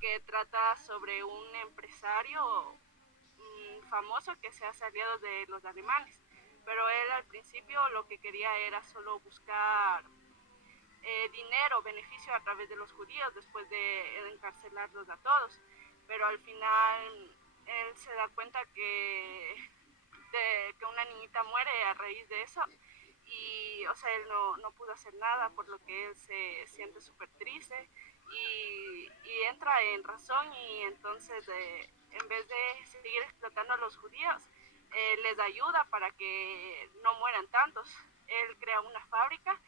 que trata sobre un empresario famoso que se hace aliado de los alemanes. Pero él al principio lo que quería era solo buscar dinero, beneficio a través de los judíos después de encarcelarlos a todos. Pero al final él se da cuenta que una niñita muere a raíz de eso y, o sea, él no pudo hacer nada, por lo que él se siente súper triste y entra en razón y entonces en vez de seguir explotando a los judíos, les ayuda para que no mueran tantos. Él crea una fábrica,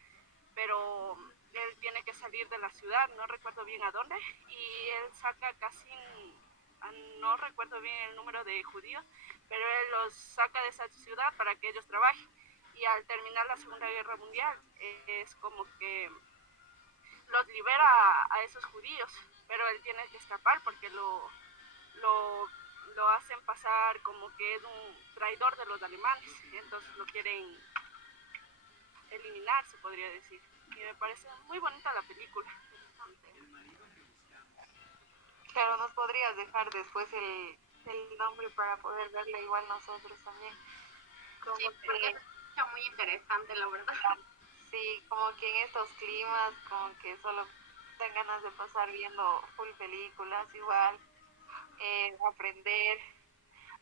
pero él tiene que salir de la ciudad, no recuerdo bien a dónde, y él saca casi, no recuerdo bien el número de judíos, pero él los saca de esa ciudad para que ellos trabajen. Y al terminar la Segunda Guerra Mundial, es como que los libera a esos judíos, pero él tiene que escapar porque lo, lo hacen pasar como que es un traidor de los alemanes, entonces lo quieren eliminar, se podría decir. Y me parece muy bonita la película. Claro, nos podrías dejar después el nombre para poder verla igual nosotros también. Sí, Como porque que, se escucha muy interesante, la verdad. sí, como que en estos climas, como que solo dan ganas de pasar viendo full películas igual, aprender.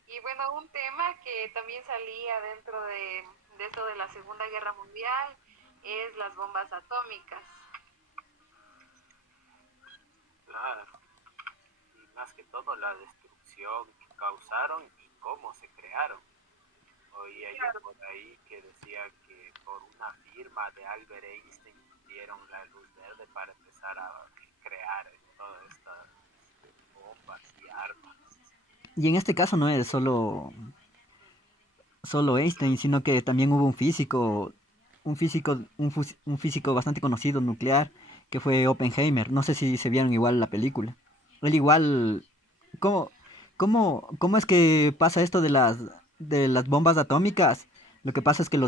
Y bueno, un tema que también salía dentro de esto de la Segunda Guerra Mundial es las bombas atómicas. Claro, y más que todo la destrucción que causaron y cómo se crearon. Oía yo por ahí que decía que por una firma de Albert Einstein dieron la luz verde para empezar a crear todas estas bombas y armas. Y en este caso no es solo Einstein, sino que también hubo un físico bastante conocido nuclear, que fue Oppenheimer. No sé si se vieron igual la película. Él igual, ¿cómo, cómo es que pasa esto de las bombas atómicas? Lo que pasa es que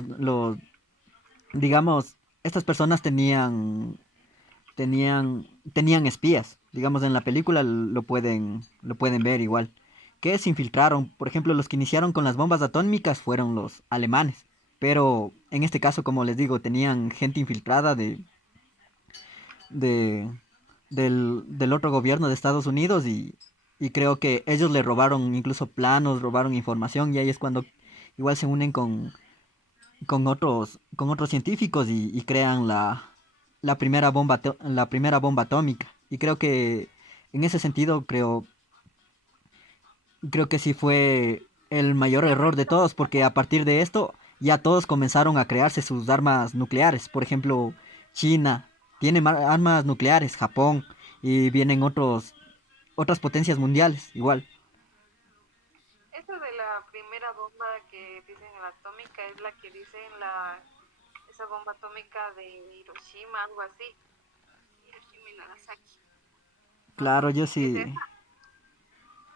digamos, estas personas tenían espías. Digamos, en la película lo pueden ver igual. Que se infiltraron. Por ejemplo, los que iniciaron con las bombas atómicas fueron los alemanes. Pero en este caso, como les digo, tenían gente infiltrada de, del otro gobierno de Estados Unidos y creo que ellos le robaron incluso planos, robaron información y ahí es cuando igual se unen con otros científicos y crean la primera bomba atómica. Y creo que en ese sentido creo que sí fue el mayor error de todos, porque a partir de esto ya todos comenzaron a crearse sus armas nucleares. Por ejemplo, China tiene armas nucleares, Japón, y vienen otras potencias mundiales igual. Esta de la primera bomba que dicen la atómica es la que dicen esa bomba atómica de Hiroshima, algo así. Hiroshima y Nagasaki. Claro, Ajá. yo ¿Es sí. esa?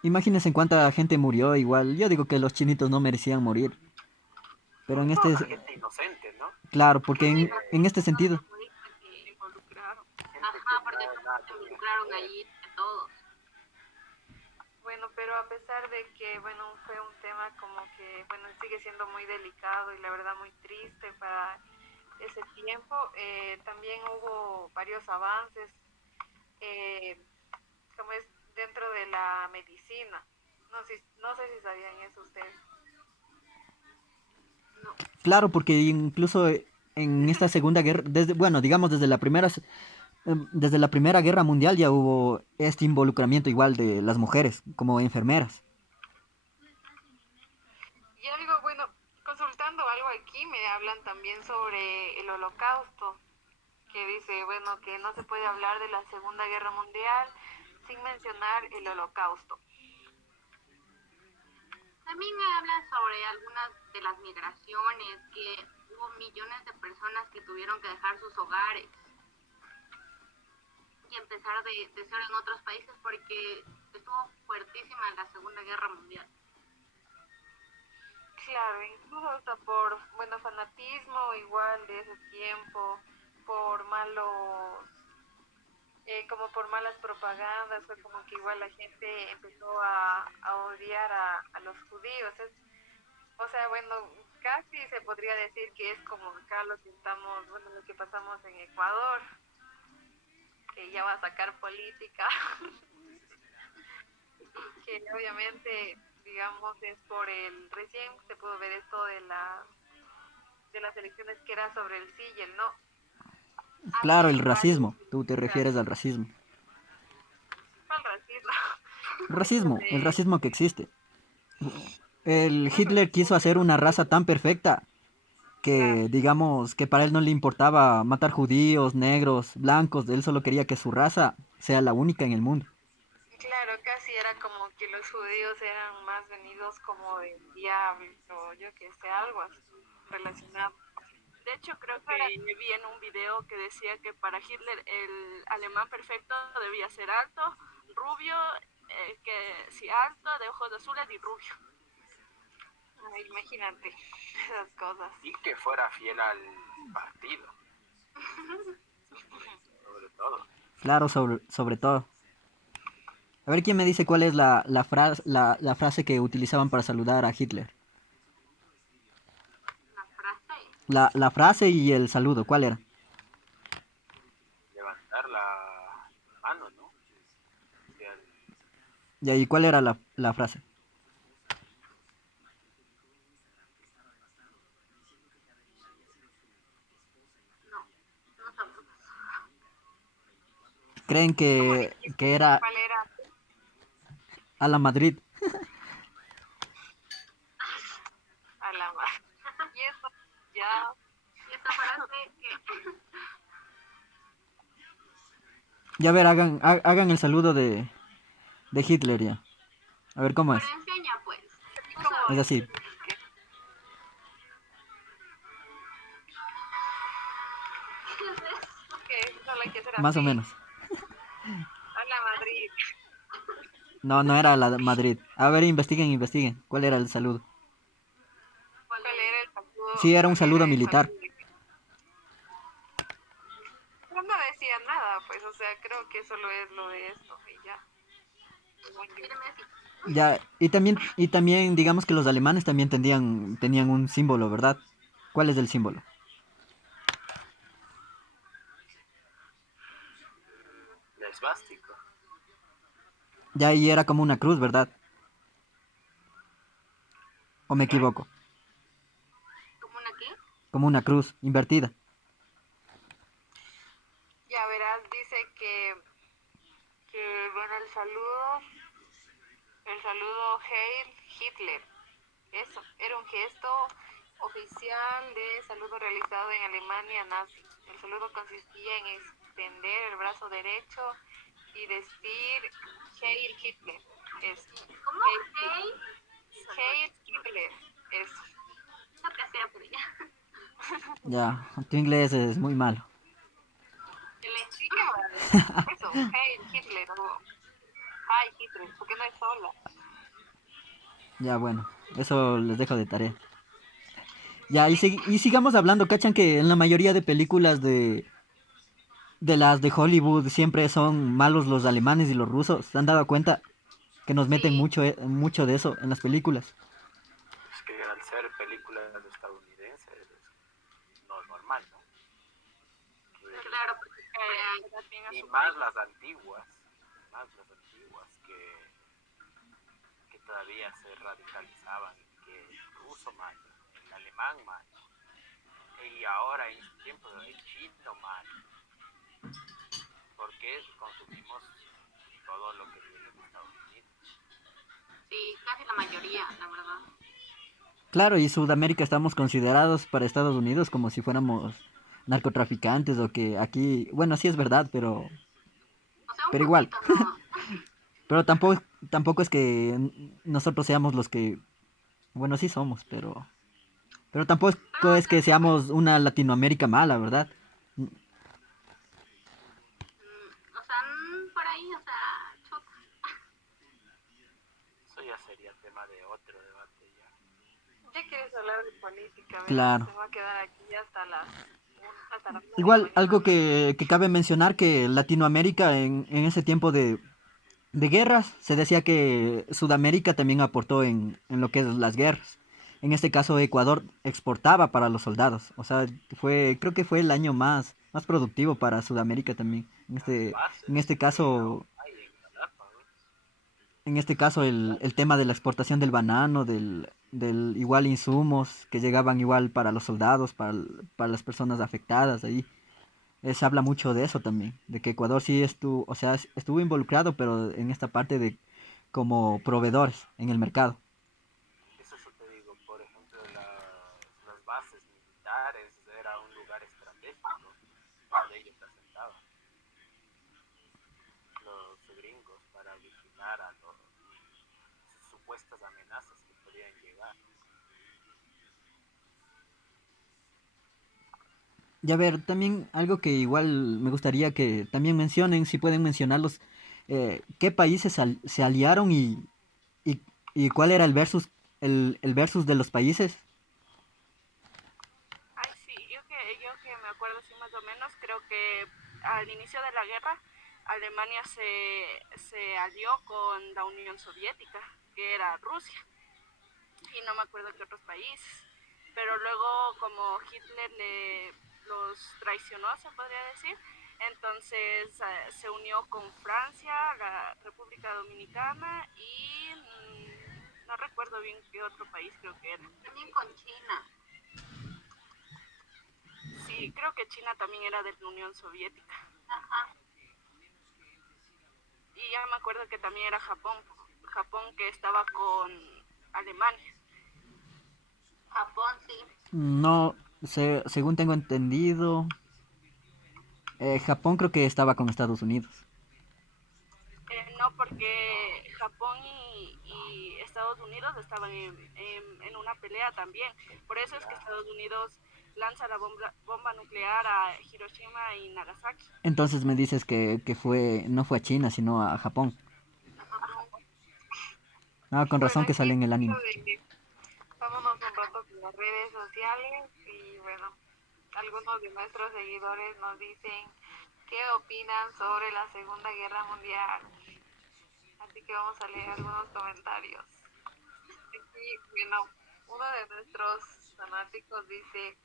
Imagínense cuánta gente murió igual. Yo digo que los chinitos no merecían morir. Pero Sobre en todo este, la gente inocente, ¿no? claro, porque Sí, en este sentido, Se involucraron. Gente que ajá, porque no todos nada se tenía involucraron que ver. allí, entre todos. Bueno, pero a pesar de que, bueno, fue un tema como que, bueno, sigue siendo muy delicado y la verdad muy triste para ese tiempo, también hubo varios avances, eh, como es dentro de la medicina. No sé si sabían eso ustedes. No, claro, porque incluso en esta segunda guerra, bueno, digamos desde la primera guerra mundial ya hubo este involucramiento igual de las mujeres como enfermeras. Y algo, bueno, consultando algo aquí, me hablan también sobre el holocausto, que dice, bueno, que no se puede hablar de la Segunda Guerra Mundial sin mencionar el holocausto. también me hablan sobre algunas de las migraciones, que hubo millones de personas que tuvieron que dejar sus hogares y empezar de cero en otros países porque estuvo fuertísima en la Segunda Guerra Mundial. Claro, incluso hasta por, bueno, fanatismo igual de ese tiempo, por malos, como por malas propagandas, fue como que igual la gente empezó a odiar a los judíos. O sea, bueno, casi se podría decir que es como acá lo que estamos, bueno, lo que pasamos en Ecuador, que ya va a sacar política, que obviamente, digamos, es por el, recién se pudo ver esto de las elecciones que era sobre el sí y el no. Claro, el Igual, racismo. Tú te refieres al racismo. al racismo, Racismo, el de, racismo que existe. El bueno, Hitler quiso hacer una raza tan perfecta claro, que, digamos, que para él no le importaba matar judíos, negros, blancos, él solo quería que su raza sea la única en el mundo. claro, casi era como que los judíos eran más venidos como del diablo, o yo que sé, algo así relacionado. De hecho, creo Pero, que vi en un video que decía que para Hitler el alemán perfecto debía ser alto, rubio, que sí, alto, de ojos azules y rubio. imagínate esas cosas. Y que fuera fiel al partido, sobre todo. Claro, sobre todo. A ver quién me dice cuál es la frase que utilizaban para saludar a Hitler. La frase, La frase y el saludo, ¿cuál era? Levantar la mano, ¿no? Hacia el- Y ahí, ¿cuál era la frase? no, no sabemos. Creen ¿Cómo que dijiste? era ¿Cuál era? a la Madrid. A la mar. Y eso ya, Y esa frase que Ya a ver, hagan el saludo de Hitler ya. A ver cómo pero es. enseña pues, así tú como Es sabes. así, que, ¿Qué es eso? que solo hay que hacer más o así. menos. A la Madrid. No, no era la de Madrid. A ver, investiguen. ¿Cuál era el saludo? ¿Cuál ¿Cuál es? era el saludo? Sí, era un ¿Cuál era saludo el militar. saludo? Pero no decía nada, pues, o sea, creo que solo es lo de esto y ya. Según yo. Míreme así. Ya, y también digamos que los alemanes también tenían un símbolo, ¿verdad? ¿Cuál es el símbolo? La esvástica. Ya ahí era como una cruz, ¿verdad? ¿O me equivoco? ¿Cómo una qué? Como una cruz invertida. Ya verás, dice que bueno, el saludo Heil Hitler. Eso, era un gesto oficial de saludo realizado en Alemania nazi. El saludo consistía en extender el brazo derecho y decir Heil Hitler. Eso. ¿Cómo? Heil, Hey, Heil Hitler. Eso. lo que sea, pero ya. Ya, tu inglés es muy malo. Dile, Sí, ¿qué más? Eso, Heil Hitler o Hi Hitler, porque no es sola. Ya, bueno, eso les dejo de tarea. Ya, y sigamos hablando, ¿cachan que en la mayoría de películas de las de Hollywood siempre son malos los alemanes y los rusos? ¿Se han dado cuenta que nos meten sí, mucho de eso en las películas? Es que al ser películas estadounidenses es no normal, ¿no? Que- claro, porque siempre hay. Era bien a y su más país. más las antiguas que todavía se radicalizaban, que el ruso mal, el alemán mal, y ahora en este tiempo el chino mal, porque consumimos todo lo que viene de Estados Unidos. Sí, casi la mayoría, la verdad. Claro, y Sudamérica estamos considerados para Estados Unidos como si fuéramos narcotraficantes o que aquí, bueno, sí es verdad, O sea, un pero igual, poquito, ¿no? pero tampoco es que nosotros seamos los que, bueno, sí somos, pero tampoco Pero es que también, seamos una Latinoamérica mala, ¿verdad? o sea, por ahí, o sea, chuta. Eso ya sería tema de otro debate ya. Ya quieres hablar de política, verás, Claro. se va a quedar aquí hasta las hasta las 9 de la Igual, mañana. algo que cabe mencionar que Latinoamérica en ese tiempo de guerras, se decía que Sudamérica también aportó en lo que es las guerras. En este caso, Ecuador exportaba para los soldados. O sea, creo que fue el año más productivo para Sudamérica también. Las En bases este que aún caso, hay en Galápagos. el tema de la exportación del banano, del igual insumos que llegaban igual para los soldados, para las personas afectadas ahí. Se habla mucho de eso también, de que Ecuador sí estuvo, o sea, estuvo involucrado, pero en esta parte de como proveedores en el mercado. Es eso te digo, por ejemplo, las bases militares era un lugar estratégico donde ellos se asentaban, los gringos, para vigilar a los supuestas amenazas que podían llegar. Y a ver, también algo que igual me gustaría que también mencionen, si pueden mencionarlos, qué países se aliaron y, y cuál era el versus de los países. Ay, sí, yo que me acuerdo así más o menos, creo que al inicio de la guerra Alemania se alió con la Unión Soviética, que era Rusia, y no me acuerdo qué otros países. Pero luego como Hitler los traicionó, se podría decir, entonces se unió con Francia, la República Dominicana y no recuerdo bien qué otro país creo que era. También con China. Sí, creo que China también era de la Unión Soviética. Ajá. Y ya me acuerdo que también era Japón, Japón que estaba con Alemania. Japón, sí. No, según tengo entendido, Japón creo que estaba con Estados Unidos. No, porque Japón y Estados Unidos estaban en una pelea también. Por eso es que Claro. Estados Unidos lanza la bomba nuclear a Hiroshima y Nagasaki. Entonces me dices no fue a China, sino a Japón. A Japón. Ah, con Bueno, razón que aquí sale en el mucho anime. de vámonos un rato con las redes sociales y bueno, algunos de nuestros seguidores nos dicen qué opinan sobre la Segunda Guerra Mundial. Así que vamos a leer algunos comentarios. Aquí, bueno, uno de nuestros fanáticos dice,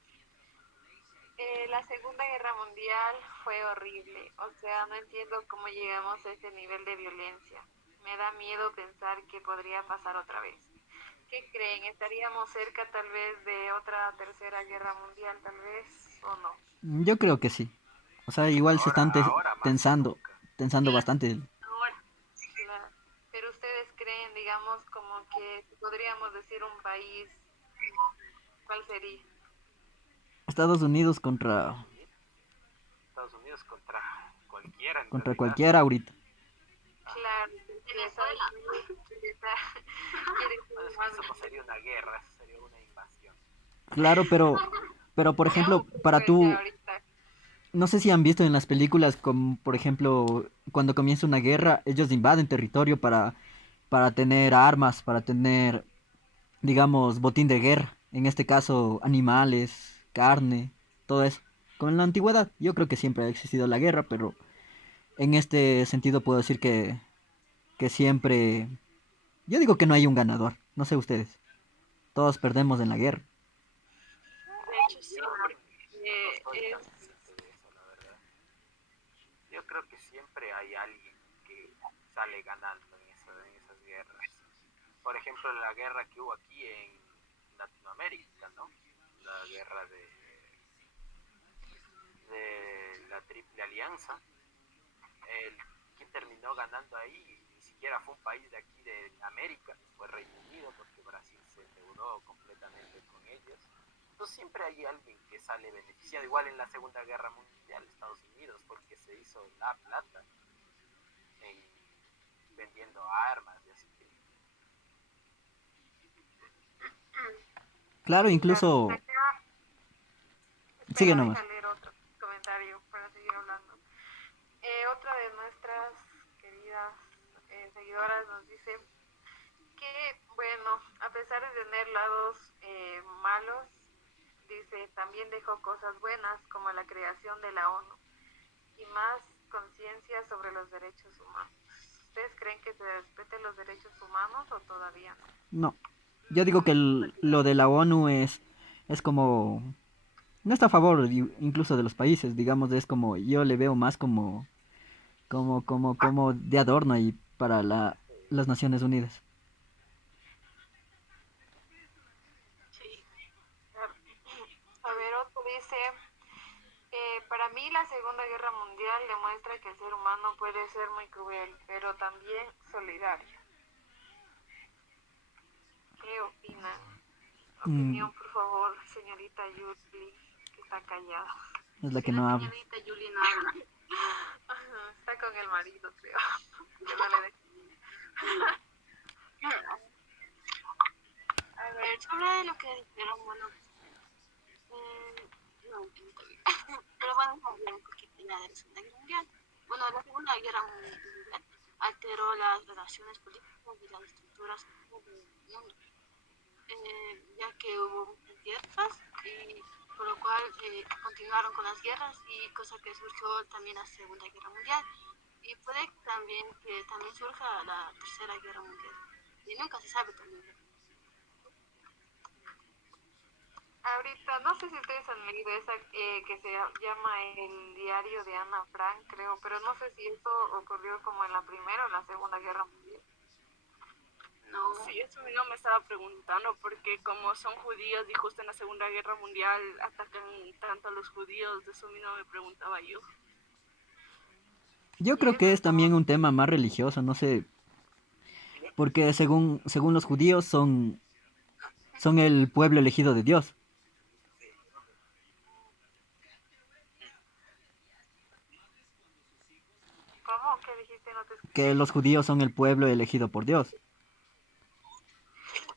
la Segunda Guerra Mundial fue horrible, o sea, no entiendo cómo llegamos a ese nivel de violencia. Me da miedo pensar que podría pasar otra vez. ¿Qué creen? ¿Estaríamos cerca tal vez de otra tercera guerra mundial, tal vez, o no? Yo creo que sí. O sea, igual se están Ahora más que nunca. tensando Sí, bastante. ahora. Claro. Pero ustedes creen, digamos, como que si podríamos decir un país, ¿cuál sería? Estados Unidos Estados Unidos contra cualquiera en contra realidad. cualquiera ahorita. Ajá. Claro, porque Estados Venezuela. Unidos quiere Bueno, ser es que más eso no sería una guerra, eso sería una invasión. Claro, pero por veamos ejemplo, qué para puede ser tú, ahorita. no sé si han visto en las películas, como por ejemplo, cuando comienza una guerra, ellos invaden territorio para tener armas, para tener, digamos, botín de guerra. En este caso, animales, carne, todo eso. Como en la antigüedad, yo creo que siempre ha existido la guerra, pero en este sentido puedo decir que siempre... Yo digo que no hay un ganador, no sé ustedes. Todos perdemos en la guerra. De hecho, sí, Yo no porque soy tan es... creyente de eso, la verdad. Yo creo que siempre hay alguien que sale ganando en esas guerras. Por ejemplo, la guerra que hubo aquí en Latinoamérica, ¿no? La guerra de la Triple Alianza. El, quien terminó ganando ahí ni siquiera fue un país de aquí de América, fue Reino Unido, porque Brasil se endeudó completamente con ellos. Entonces siempre hay alguien que sale beneficiado. Igual en la Segunda Guerra Mundial, Estados Unidos, porque se hizo la plata en, vendiendo armas y así que Claro, Claro, incluso... acá, Sigue espera, deja nomás. leer otro comentario para seguir hablando. Otra de nuestras queridas seguidoras nos dice que, bueno, a pesar de tener lados malos, dice, también dejó cosas buenas como la creación de la ONU y más conciencia sobre los derechos humanos. ¿Ustedes creen que se respeten los derechos humanos o todavía no? No. Yo digo que lo de la ONU es como... No está a favor incluso de los países, digamos, es como... Yo le veo más como de adorno y para las Naciones Unidas. Sí, claro. A ver, otro dice, para mí la Segunda Guerra Mundial demuestra que el ser humano puede ser muy cruel, pero también solidario. ¿Qué opinan? Mm, Opinión, por favor, señorita Yuli, que está callada. es la Si que la no habla. señorita Julie no habla. Ajá, está con el marido, creo. Que no le deja. A ver, sobre lo que dijeron, bueno, no entiendo bien. Pero bueno, vamos a hablar un poquito ya de la Segunda Guerra Mundial. Bueno, la Segunda Guerra Mundial alteró las relaciones políticas y las estructuras del mundo, ya que hubo muchas guerras y por lo cual continuaron con las guerras y cosa que surgió también la Segunda Guerra Mundial y puede también que también surja la Tercera Guerra Mundial y nunca se sabe también. Ahorita, no sé si ustedes han leído esa que se llama El diario de Ana Frank, creo, pero no sé si eso ocurrió como en la Primera o la Segunda Guerra Mundial. No, Sí, eso mismo me estaba preguntando, porque como son judíos y justo en la Segunda Guerra Mundial atacan tanto a los judíos, de eso mismo me preguntaba yo. Yo Y creo eso que es es como, también un tema más religioso, no sé, porque según los judíos son el pueblo elegido de Dios, ¿cómo? ¿Qué dijiste? No te escuché. que los judíos son el pueblo elegido por Dios.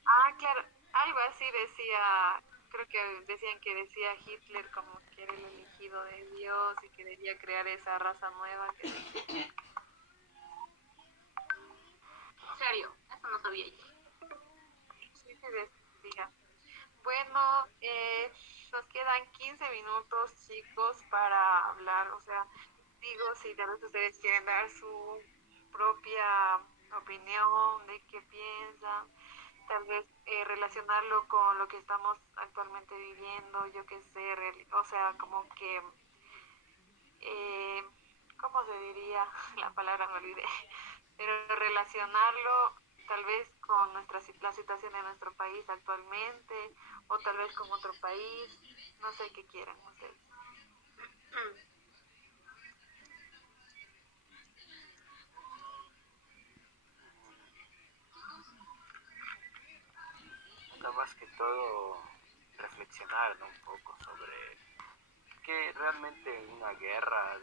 Ah, claro, algo así decía, creo que decían que decía Hitler como que era el elegido de Dios y que quería crear esa raza nueva que en serio, eso no sabía yo. sí se decía. Bueno, nos quedan 15 minutos, chicos, para hablar. O sea, digo, si tal vez ustedes quieren dar su propia opinión de qué piensan, tal vez relacionarlo con lo que estamos actualmente viviendo, yo qué sé, o sea, como que, eh, ¿cómo se diría? La palabra me olvidé, pero relacionarlo tal vez con la situación de nuestro país actualmente o tal vez con otro país, no sé qué quieran ustedes. Bueno, más que todo reflexionar, ¿no? Un poco sobre que realmente en una guerra,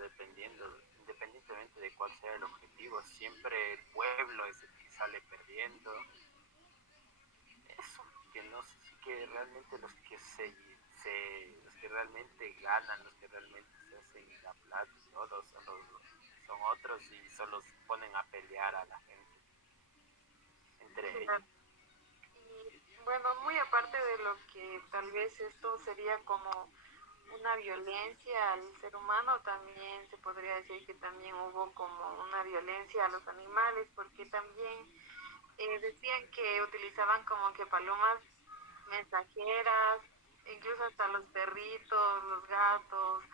independientemente de cuál sea el objetivo, siempre el pueblo es el que sale perdiendo. Eso, que no sé si que realmente los que realmente ganan, los que realmente se hacen la plata y todo, son otros y solo se ponen a pelear a la gente entre ellos. Y bueno, muy aparte de lo que tal vez esto sería como una violencia al ser humano, también se podría decir que también hubo como una violencia a los animales, porque también decían que utilizaban como que palomas mensajeras, incluso hasta los perritos, los gatos,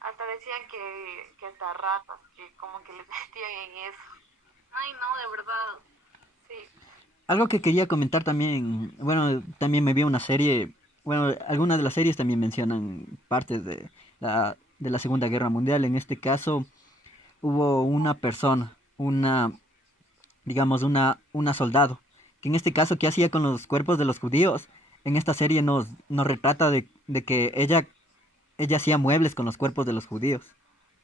hasta decían que hasta ratas, que como que les metían en eso. Ay, no, de verdad. Sí, Algo que quería comentar también, bueno, también me vi una serie, bueno, algunas de las series también mencionan partes de la Segunda Guerra Mundial. En este caso hubo una persona, digamos, una soldado, que en este caso, ¿qué hacía con los cuerpos de los judíos? En esta serie nos retrata de que ella hacía muebles con los cuerpos de los judíos.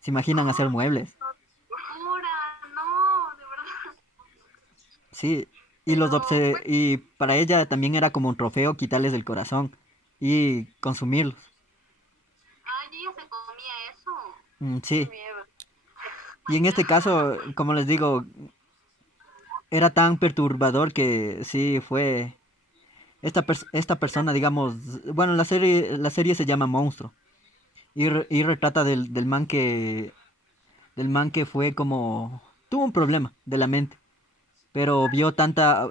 ¿Se imaginan hacer muebles? Pura, no, de verdad. Sí, pero bueno, y para ella también era como un trofeo quitarles el corazón y consumirlos. Ay, ella se comía eso. qué Sí, miedo. y My en este God. caso, como les digo, era tan perturbador que sí Esta persona, digamos, bueno, la serie se llama Monstruo y retrata del man que fue como tuvo un problema de la mente, pero vio tanta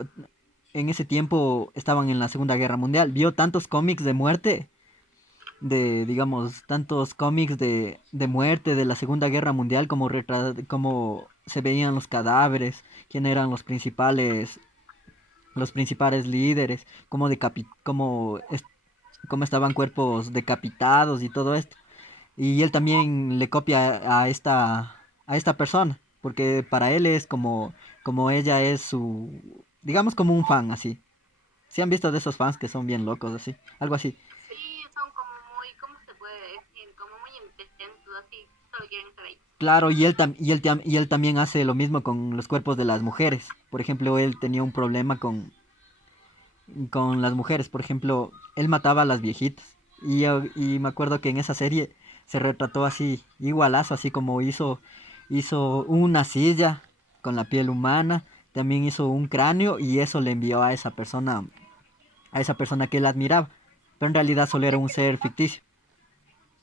en ese tiempo estaban en la Segunda Guerra Mundial, vio tantos cómics de muerte, digamos, tantos cómics de muerte de la Segunda Guerra Mundial, como se veían los cadáveres, quién eran los principales líderes, cómo estaban cuerpos decapitados y todo esto. Y él también le copia a esta persona, porque para él es como ella es digamos como un fan así. ¿Si han visto de esos fans que son bien locos así? Algo así. Sí, son como muy, ¿cómo se puede decir? Como muy intensos, así, solo quieren estar ahí. Claro, y él también hace lo mismo con los cuerpos de las mujeres. Por ejemplo, él tenía un problema con las mujeres. Por ejemplo, él mataba a las viejitas. Y me acuerdo que en esa serie se retrató así, igualazo, así como hizo una silla con la piel humana, también hizo un cráneo y eso le envió a esa persona que él admiraba. Pero en realidad solo era Ya un que, ser ficticio.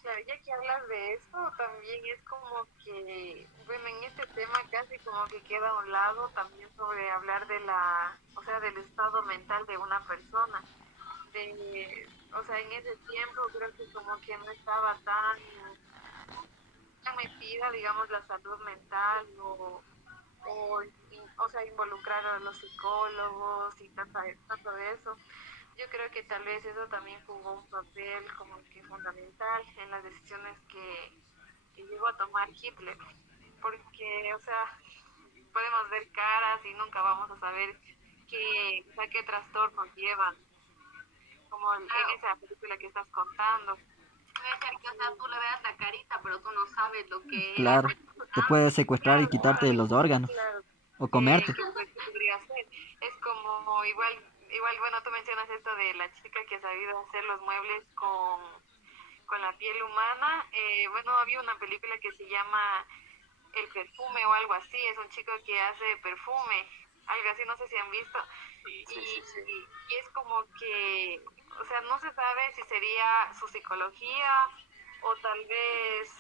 claro, ya que hablas de eso, también es como que, bueno, en este tema casi como que queda a un lado también sobre hablar de o sea, del estado mental de una persona. O sea, en ese tiempo creo que como que no estaba tan metida, digamos, la salud mental o sea, involucrar a los psicólogos y tanto de eso. Yo creo que tal vez eso también jugó un papel como que fundamental en las decisiones que llegó a tomar Hitler, porque, o sea, podemos ver caras y nunca vamos a saber o sea, qué trastornos llevan, como en Claro, esa película que estás contando. puede ser que, o sea, tú le veas la carita, pero tú no sabes lo que él Claro, hace te pasando. puede secuestrar y Claro, no quitarte sabes, los órganos claro, o comerte. qué podría ser. Es como igual, bueno, tú mencionas esto de la chica que ha sabido hacer los muebles con la piel humana. Bueno, había una película que se llama El perfume o algo así, es un chico que hace perfume, algo así, no sé si han visto. Sí, sí, sí, sí. Y es como que, o sea, no se sabe si sería su psicología o tal vez,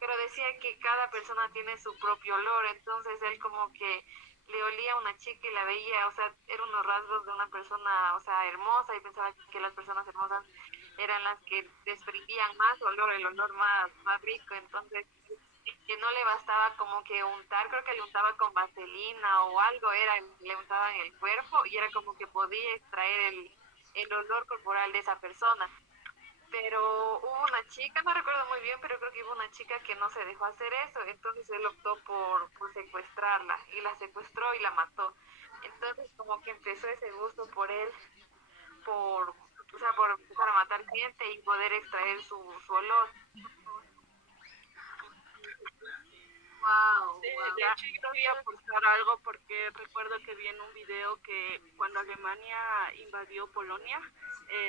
pero decía que cada persona tiene su propio olor, entonces él como que le olía a una chica y la veía, o sea, eran unos rasgos de una persona, o sea, hermosa y pensaba que las personas hermosas eran las que desprendían más olor, el olor más rico, entonces que no le bastaba como que untar, creo que le untaba con vaselina o algo, le untaba en el cuerpo y era como que podía extraer el olor corporal de esa persona. Pero hubo una chica, no recuerdo muy bien, pero creo que hubo una chica que no se dejó hacer eso, entonces él optó por secuestrarla y la secuestró y la mató. Entonces como que empezó ese gusto por él, o sea, por empezar a matar gente y poder extraer su olor. Wow, Sí, wow. de hecho yo quería aportar algo porque recuerdo que vi en un video que cuando Alemania invadió Polonia,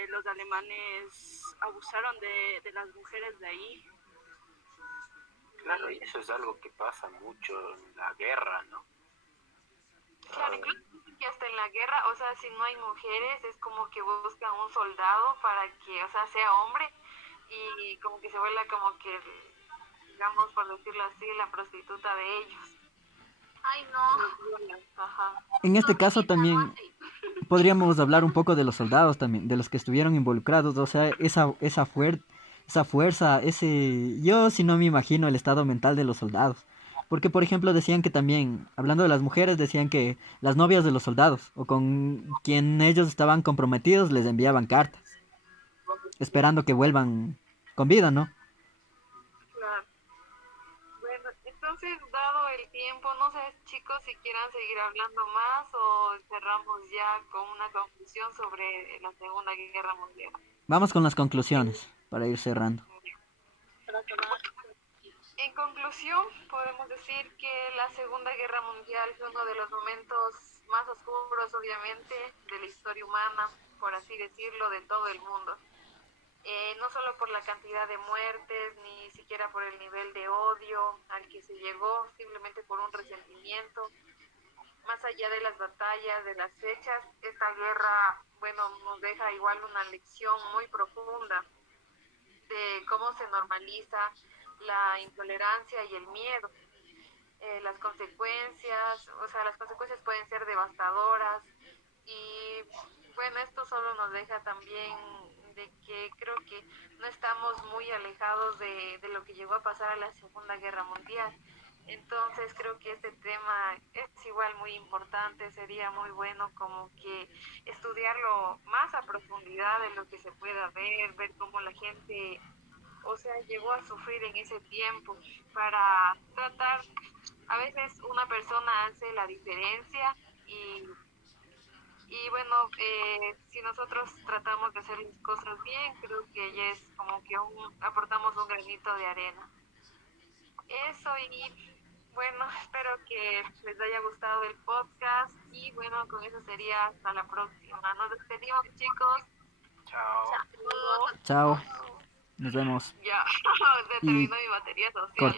los alemanes abusaron de las mujeres de ahí. Claro, y eso es algo que pasa mucho en la guerra, ¿no? Claro, Ah, incluso dicen que hasta en la guerra, o sea, si no hay mujeres, es como que buscan un soldado para que, o sea, sea hombre y como que se vuelva como que, digamos, por decirlo así, la prostituta de ellos. Ay, no, Y los violan, ajá. En no, este mi caso vida no también hace. podríamos hablar un poco de los soldados también, de los que estuvieron involucrados, o sea, esa fuerza, yo si no me imagino el estado mental de los soldados. Porque, por ejemplo, decían que también, hablando de las mujeres, decían que las novias de los soldados, o con quien ellos estaban comprometidos, les enviaban cartas, esperando que vuelvan con vida, ¿no? Claro. Bueno, entonces, dado el tiempo, no sé, chicos, si quieran seguir hablando más o cerramos ya con una conclusión sobre la Segunda Guerra Mundial. Vamos con las conclusiones, para ir cerrando. En conclusión, podemos decir que la Segunda Guerra Mundial fue uno de los momentos más oscuros, obviamente, de la historia humana, por así decirlo, de todo el mundo. No solo por la cantidad de muertes, ni siquiera por el nivel de odio al que se llegó, simplemente por un resentimiento. Más allá de las batallas, de las fechas, esta guerra, bueno, nos deja igual una lección muy profunda de cómo se normaliza la intolerancia y el miedo. Las consecuencias, o sea, las consecuencias pueden ser devastadoras y bueno, esto solo nos deja también de que creo que no estamos muy alejados de lo que llegó a pasar a la Segunda Guerra Mundial. Entonces creo que este tema es igual muy importante, sería muy bueno como que estudiarlo más a profundidad de lo que se pueda ver cómo la gente, o sea, llegó a sufrir en ese tiempo para tratar, a veces una persona hace la diferencia y bueno, si nosotros tratamos de hacer las cosas bien, creo que ya es como que aportamos un granito de arena. Eso y bueno, espero que les haya gustado el podcast y bueno, con eso sería hasta la próxima. Nos despedimos, chicos. Chao. Saludos. Chao, nos vemos. Ya, se Y terminó mi batería social. corte.